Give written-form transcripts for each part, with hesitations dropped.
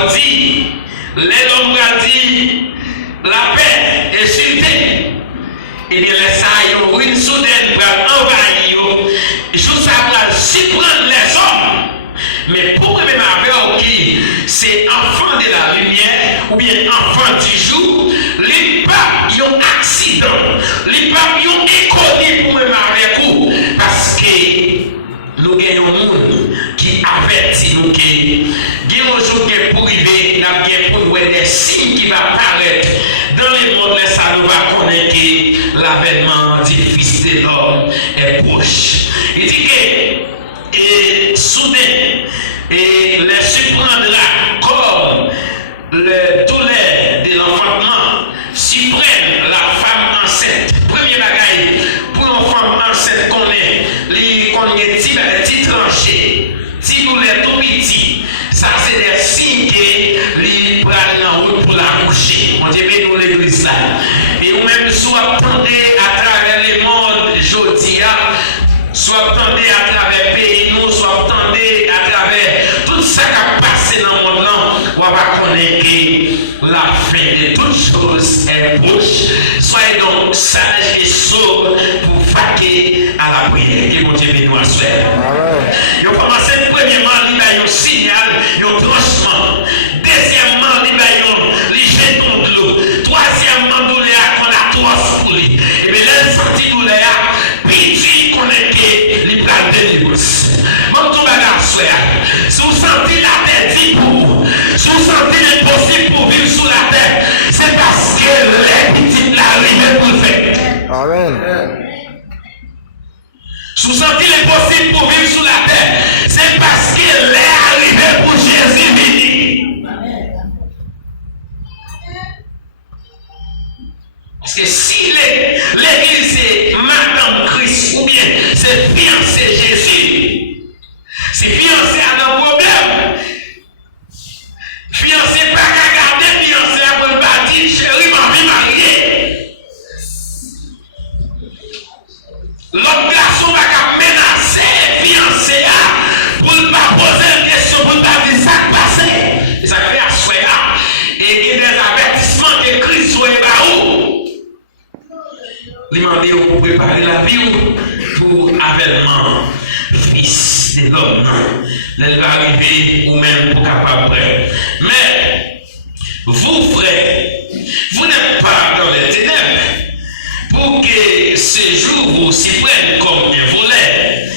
Ça veut dire, l'homme a dit la paix est sultée. Et bien, les sailles, une soudaine pour envahir, juste après surprendre les hommes. Mais pour me marquer qui c'est enfant de la lumière ou bien enfant du jour, les papes ont un accident, les papes ont éconnu pour me marquer parce que nous gagnons un monde qui avertit nous que il y a un jour qui est pour arriver, pour nous des signes qui vont apparaître dans les mondes, ça nous va connaître que l'avènement du Fils de l'homme est proche. Il dit que et soudain et les surprendra comme le douleur de l'enfantement surprennent la femme enceinte. Premier bagaille pour une femme enceinte qu'on est petit tranché, petit douleur tout petit, ça c'est des signes que les bras en route pour la coucher. On dit bien nous l'église là. Et ou même soit attendez à travers les mondes jodia, soit attendez à travers pays nous, soit attendez à travers tout ça qui a passé dans le monde là, on va connaître que la fin de toutes choses est proche. Soyez donc sages et sobres pour vaquer à la prière. Que mon Dieu bénisse nous à soi. Ils ont commencé premièrement, ils ont un signal, ils ont un tranchement. Deuxièmement, ils ont les jetons de l'eau. Troisièmement, nous les atroce pour lui. Et bien, les sorties nous les puis connectés, les plats de l'ibus. Mon tout bagage, si vous sentez la tête dit pour, si vous sentez l'impossible pour vivre sous la terre, c'est parce que les petites l'arrivée pour le faire. Amen. Si vous sentez l'impossible pour vivre sous la terre, c'est parce que est arrivé pour Jésus venir. Parce que si l'église est Madame Christ ou bien c'est fiancé Jésus, c'est fiancé à un problème. Fiancé pas qu'à garder, fiancé à une partie, chérie, ma vie mariée. L'autre garçon va qu'à menacer fiancé pour ne pas poser une question, pour ne pas dire ça qui passe. Ça fait à soi et qu'il y a des avertissements que Christ soit où. Il m'a dit pour préparer la vie pour avènement, fils de l'homme. Elle va arriver ou même pour capable. Mais vous, frères, vous n'êtes pas dans les ténèbres pour que ce jour vous s'y prenne comme un volet.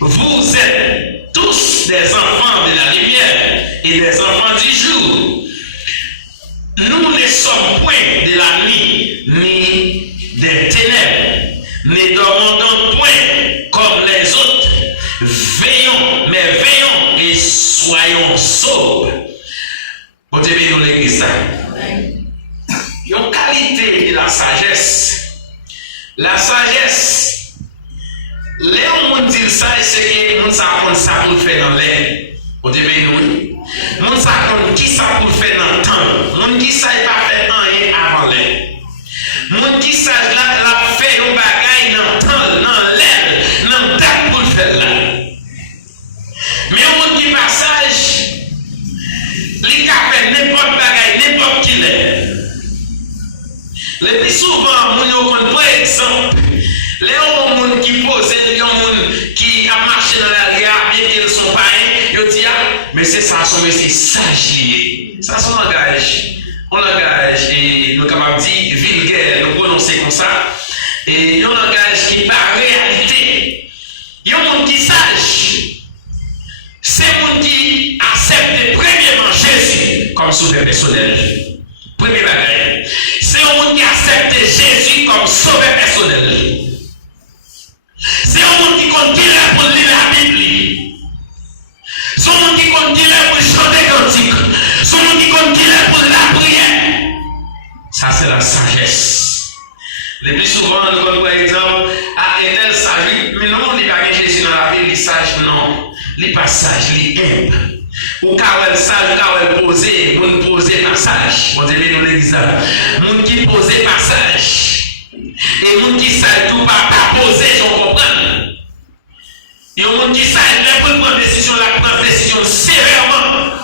Vous êtes tous des enfants de la lumière et des enfants du jour. Nous ne sommes point de la nuit ni des ténèbres, ne dormons donc point comme les autres. Veillons, mais veillons et soyons sobres. Bon Dieu, nous l'église. Il y a une qualité de la sagesse. La sagesse, les gens disent ça, c'est que nous savons ça pour faire dans l'air. Bon Dieu, nous. Nous savons qui ça pour faire dans le temps. Nous qui ça pas faire rien avant l'air. Nous qui ça la fait un bagage dans le temps, dans l'air, dans le temps pour faire là. Mais on dit passage, les cas fait n'importe bagage, n'importe qui l'est. Le plus souvent, on a par exemple, les gens qui posent, les gens qui a marché dans la rue, bien qu'ils sont pas, ils disent, mais c'est ça, c'est sage lié. Ça, c'est un langage. Un langage, et nous avons dit vulgaire, nous prononcer comme ça, et un langage qui par réalité. Il y a un monde qui sage. C'est un monde qui accepte premièrement Jésus comme sauveur personnel. Premier bagage. C'est un monde qui accepte Jésus comme sauveur personnel. C'est un monde qui continue pour lire la Bible. C'est un monde qui continue pour chanter cantique. C'est un monde qui continue pour la prière. Ça, c'est la sagesse. Le plus souvent, nous avons par exemple, à un tel sage, mais non, il n'y a pas Jésus dans la vie, il est sage, non. Il n'est pas sage, il est humble. Ou quand elle sage, quand elle pose, on pose passage. On dit, nous l'église là. Moun qui pose passage. Et moun qui sage tout pas poser, j'en comprends. Et moun qui sage, pour prendre décision, la prendre décision sévèrement.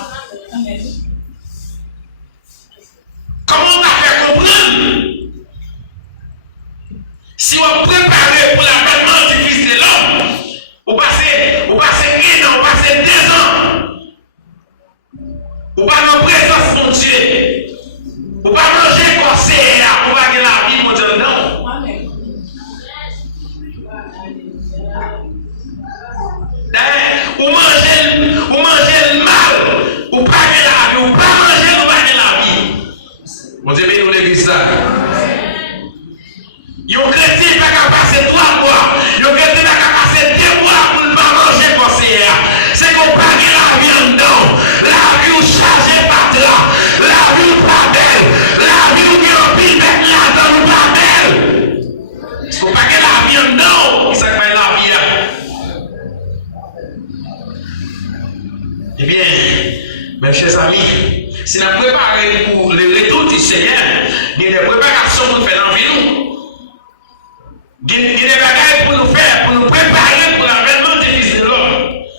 Ou pas dans la présence de mon Dieu. Ou pas manger conseil pour pas gagner la vie, mon Dieu, non. Ou manger le mal, ou pas gagner la vie, ou pas manger, ou pas gagner la vie. Mon Dieu, nous l'église là. Yon chrétien pas qu'à passer 3 mois, yon chrétien pas qu'à passer 2 mois pour ne pas manger conseiller. C'est qu'on pas gagner la vie en dedans. La vie ou chargée par là, la vie ou pas belle, la vie ou bien pile mettre là dans ou pas belle. C'est qu'on pas gagner la vie en dedans, qui s'appelle la vie. Eh bien, mes chers amis, si nous préparons pour le retour du Seigneur, il y a des préparations pour faire dans la vie. Il y a des